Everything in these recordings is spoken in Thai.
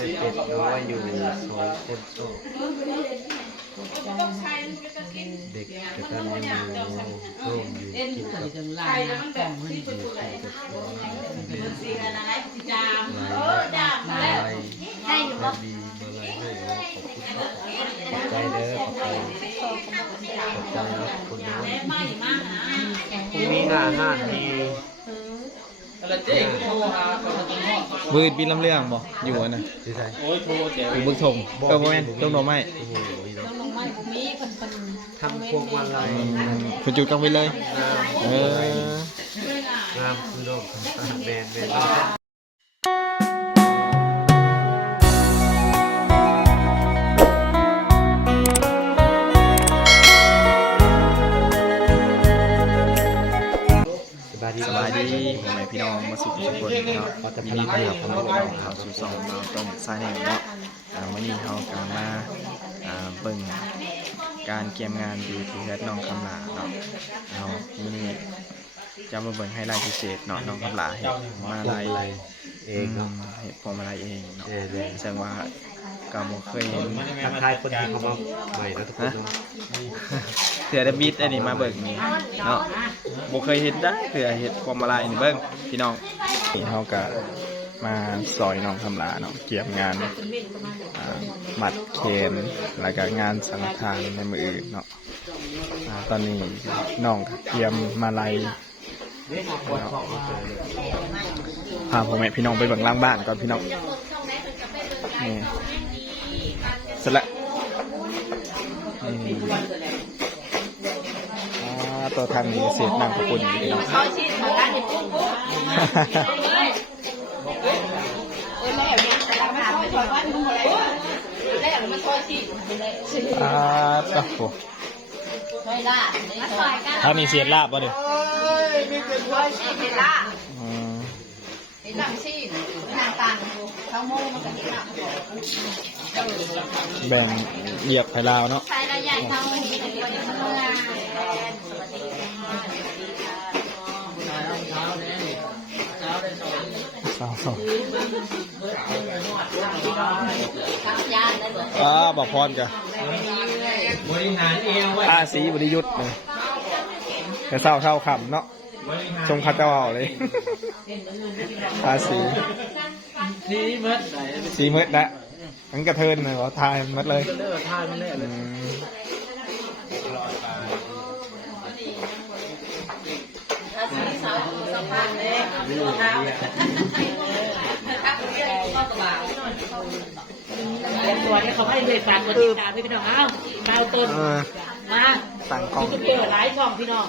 เป็ดน้อยอยู่สองคนโตเด็กกระตันยูโต้มอยู่เอ็นกินใส่กับจังลายนะกล่องมันอยู่ใส่กับสีอะไรจามลายเออจามมาแล้วลายให้อยู่บ่ดีมาลายให้เราขอบคุณครับขอบใจเด้อขอบคุณขอบใจครับคุณน้องไม่มากนะพรุ่งนี้หน้าห้านมี บืดปีลำเรื่องบ่อยู่อันน่ะที่ไหนอยู่บึกถงเออบ่แม่นต้นดอกไม้โอ้โหอีดอกลงไม้ผมมีเพิ่นเพิ่นทำพวงมาลัย อืมคุณจุดกลางไปเลยงามเออ งามคือดอกแบนแบน ยินดีต้อนรับพ่อแม่พี่น้องเข้าสู่ช่องเราต้มสายแห่งเนาะอ่าวันนี้เรากำลังมาอ่าเบิ่งการเกียมงานอยู่ที่เฮ็ดน้องคำลาเนาะเรามื้อนี้จะมาเบิ่งไฮไลท์พิเศษเนาะน้องคำลาเฮ็ดมาลาย เองเนาะเฮ็ดพวงมาลัยเองเนาะเออเลยแสดงว่าก็บ่เคยเห็นทักทายคนที่เขามาใหม่นะทุกคนเนาะเถื่อได้บิดอันนี้มาเบิ่งนี่เนาะบ่เคยเห็นได้เถื่อเฮ็ดพวงมาลัยนี่เบิ่งพี่น้อง นี่เฮาก็มาซอยน้องคำลาเนาะเกี่ยมงานอ่ามัดเคนแล้วก็งานสังฆทานในมืออื่นเนาะตอนนี้น้องเตรียมมาลัยพาพ่อแม่พี่น้องไปเบิ่งล่างบ้านก่อนพี่น้องนี่เสร็จแล้วตัวทางนี้เสียงนางขปุ่นอยู่นี่เขาชิดของร้านอยู่ปุ๊บปุ๊บเออแล้วเนี่ยแต่ละมาไม่ถ อยว่ามึงอะไรแล้วมันโทษชิดอ่าโอ้โหไม่ล่ะมาถอยกันทางนี้เสียลาบป่ะเดี๋ยวชิดเห็นล่ะอืมเห็นหลังชิดหน้าตังเขาโม่มันก็เห็นหลังแบ่งเหยียบไผ่ลาวเนาะ ใช้ระยะเท่าที่จะ อ่าบอกพรจ้ะบริหารเอวไว้อาสีบริยุทธ์เลยแต่เศร้าเท่าคำเนาะชมคัดเจ้าเอาเลยอาสีทีมัดไหนสีมืดละมันกระเทินเลยเหรอทายมัดเลยเลิกท่าไม่แน่เลอืย ตัวนี้เขาให้เลยฝากกดติดตามพี่น้องเอ้าดาวต้นมาต่งกล้องเบอหลายช่องพี่น้อง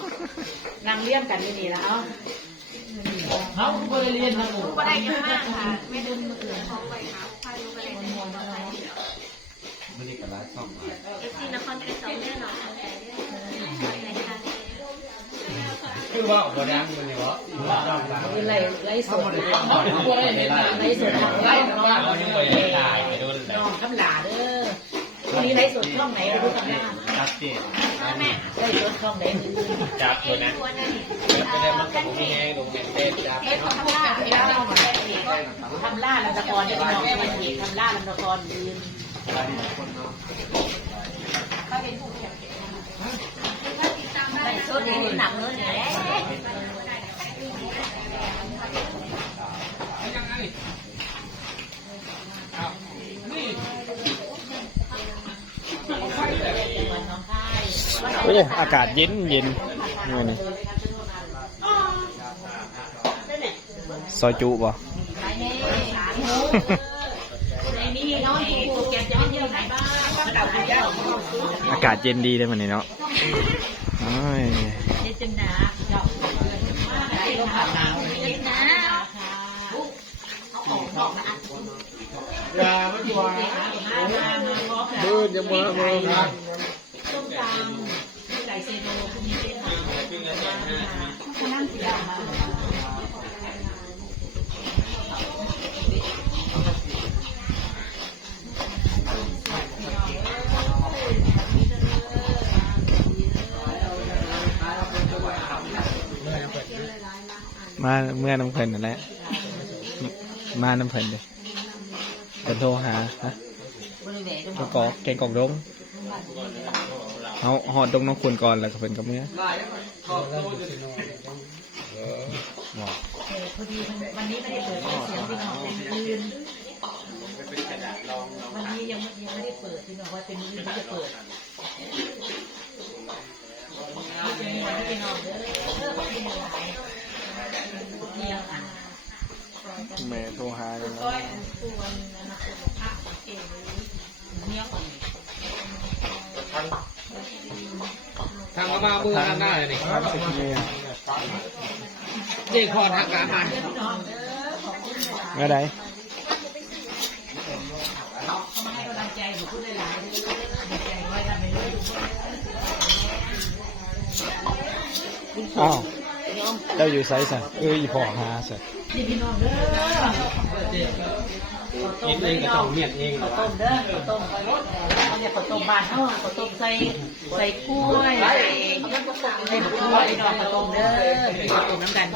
นั่งเลี้ยงกันนี่นี่แล้วเขาบริเรียนทั้งหมดก็ได้เยอะมากค่ะไม่ดึงมืออื่นท้องไปครับพายุไปเลยเอฟซีนครเป็นสองแน่นอน คือว่าบริหารมันเนี่ยวะเป็นไรไรสดไรสดไรน้องเรายังไม่ได้ถ่ายไปดูเลยน้องคำหลาเด้อวันนี้ไรสดช่องไหนไปดูกันนะชัดเจนไรสดช่องไหนจับตัวนั้นไม่ได้มันกับผมมีแห้งลงเน็ตเต้นจับเอฟของข้างล่างเอฟของข้างล่างทำล่าลำตะกรเนี่ยพี่น้องทำล่าลำตะกรยืนชุดนี้หนักเลย โอ้อากาศเย็นเย็นนี่วันนี้ซอยจุบ่ในนี้น้องโปรแกรมจะให้เที่ยวไหนบ้างก็เก่าคุณเจ้าอากาศเย็นดีเลยวันนี้เนาะโอ้ยเจ็ดจันดาเจ้าไอ้ลมผ่านหนาวเย็นนะยาไม่ตัวดูจะมาเมืองนะส้ มตำไก่เซโนคุณมีเป็นหางมาเมื่อน้ำเพลินนั่นแหละ มาน้ำเพลินเลยเป็นโทรหาฮะบริเวณกกอกแกงกอกดง เอาหอดดงน้องคุณก่อนแล้วก็เป็นกับเมียพอดีวันนี้ไม่ได้เปิดเสียงพี่น้องเป็นยืนวันนี้ยังยังไม่ได้เปิดพี่น้องว่าเป็นยืนที่จะเปิดเป็นวันที่พี่น้องเด้อเพื่อความเป็นหลายเที่ยงอะแม่โทรหาเลยนะ ก้อยอันส่วนอนาคตของพระเอามามือทางหน้าเลยนี่เจ๊คอทางการมันเด้อขอบคุณหลายเมื่อใดเขามาให้กำลังใจหนูพูดหลายๆเด้อดีใจไว้ทำไปเรื่อยอ้าวเจ้าอยู่ไซส์สัเอออีพอหาสั ต้องเมียนเองข้าวต้มเด้อข้าวต้มเขาเนี่ยข้าวต้มบ้านเฮาข้าวต้มใส่ใส่กล้วยใส่บักทั่วพี่น้องข้าวต้มเด้อข้าวต้มน้ำกัน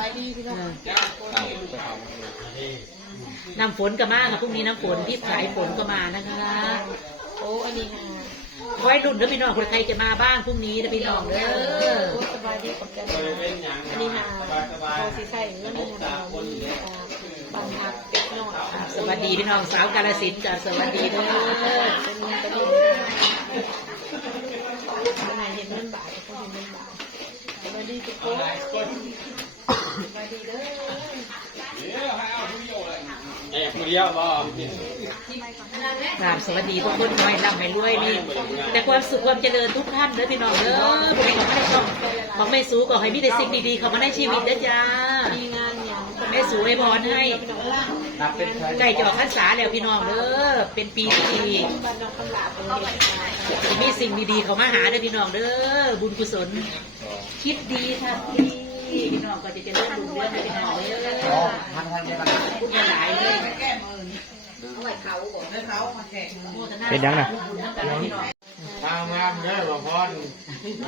น้ำฝนก็มาค่ะพรุ่งนี้น้ำฝนที่ขายฝนก็มานะคะโอ้อันนี้ฮะไว้รุ่นเด้อพี่น้องคนใครจะมาบ้างพรุ่งนี้นะพี่น้องเด้ออ้สบายดีขอบใจมากอันนี้ฮะโอสิใส่เงินนนาเรามีบางพักเป็ดน้อยค่ะ สวัสดีพี่น้องสาวกาลสินจ้ะสวัสดีเด้อเป็นเงินนไหนเห็นเงินบาทก็เห็นเงินบาทสบายดีทุกคนสบายดีเด้อแอบเดียวบ่กราบสวัสดีทุกคนขอให้ร่ำให้รวยนี่แต่ความสุขความเจริญทุกท่านเด้อพี่น้องเด้อผู้ใดก็ไม่ได้ชมบอกไม่สู้ก็ให้มีแต่สิ่งดีๆเข้ามาในชีวิตเด้อจ้ามีงาน อย่างแม่สู้ให้พรให้พี่น้องล่างนับเป็นใครใกล้จะออกพรรษาแล้วพี่น้องเด้อเป็นปีที่ดีบ้านน้องคำลาเป็นเด็กมาจะมีสิ่งดีๆเข้ามาหาเด้อพี่น้องเด้อบุญกุศล คิดดีทำดีพี่น้องก็จะเจริญรุ่งเรืองให้พี่น้องเด้อทางทางเดียวกันพูดหลายๆเลยเป็นยังน่ะ ทางงามเด้อบ่พร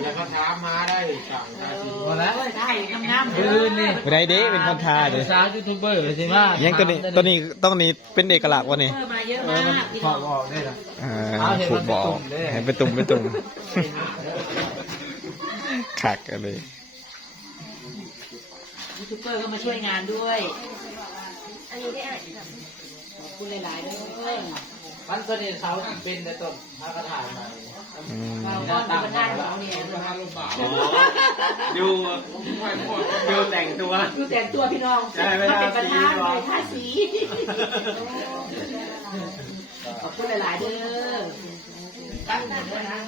แล้วก็ถามมาได้สั่งได้สิพอแล้วได้งามๆปืเด้นนี่เมื่อใดเด้เป็นคนทาเด้อสาวยูทูบเบอร์ใช่ไหมยังตัวนี้ตัวนี้ต้องนี้เป็นเอกลักษณ์วะนี่เพิ่มมาเยอะเอมาอมันกพี่ขน้อองออกได้ละอ่าเอาเห็นถูมักนบอกเป็นตุ่มเด้เห็นเป็นตุ่มเป็นตุ่มขักกันเลยยูทูบเบอร์ก็มาช่วยงานด้วยอันนี้ได้อ่านค่ะขอบคุณหลายๆด้วย มันตัวนี้เขาเป็นในต้นพระกระถางมาเราก็เป็นประธานของเนี่ยดูดูแต่งตัวดูแต่งตัวพี่น้องใช่ไม่ถ้าเป็นประธานสีหรอเลยท่าสีขอบคุณหลาย ๆ เด้อตั้งแต่นะ